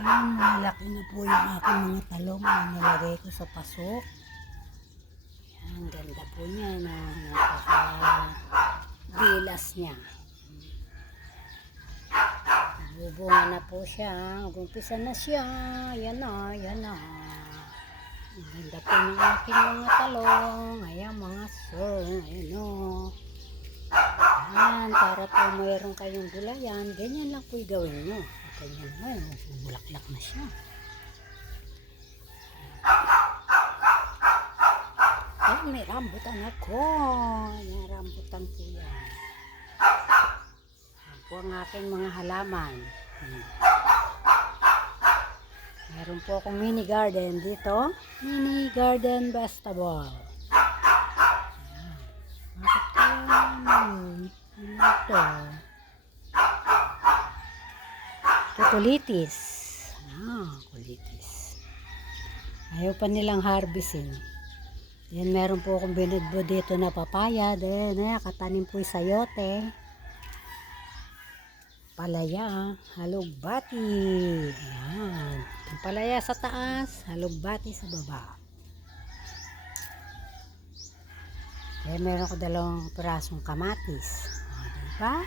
Ayan, malaki na po yung aking mga talong na nilagay ko sa paso. Ayan, ganda po niya, no? Napaka-gilas niya. Bubunga na po siya. Mag-umpisa na siya. Yan na, yan na. Ang ganda po ng aking mga talong. Ayan mga sir. Ayan o. Ayan, para po mayroon kayong gulayan. Ganyan lang po gawin nyo. Ganyan mo. Bulaklak na siya. Ayan, may rambutan ako. May rambutan po yan. Ayan po ang aking mga halaman. Meron po akong mini garden dito. Mini garden vegetable. Ayan. Bakit yan? Ito. Kulitis. Kulitis. Ayaw pa nilang harvestin. Yan, meron po akong binudbo dito na papaya. Then, katanim po yung sayote. Palaya, halugbati. Ayan. Ang palaya sa taas, halugbati sa baba. Kaya meron ko 2 pirasong kamatis. Diba?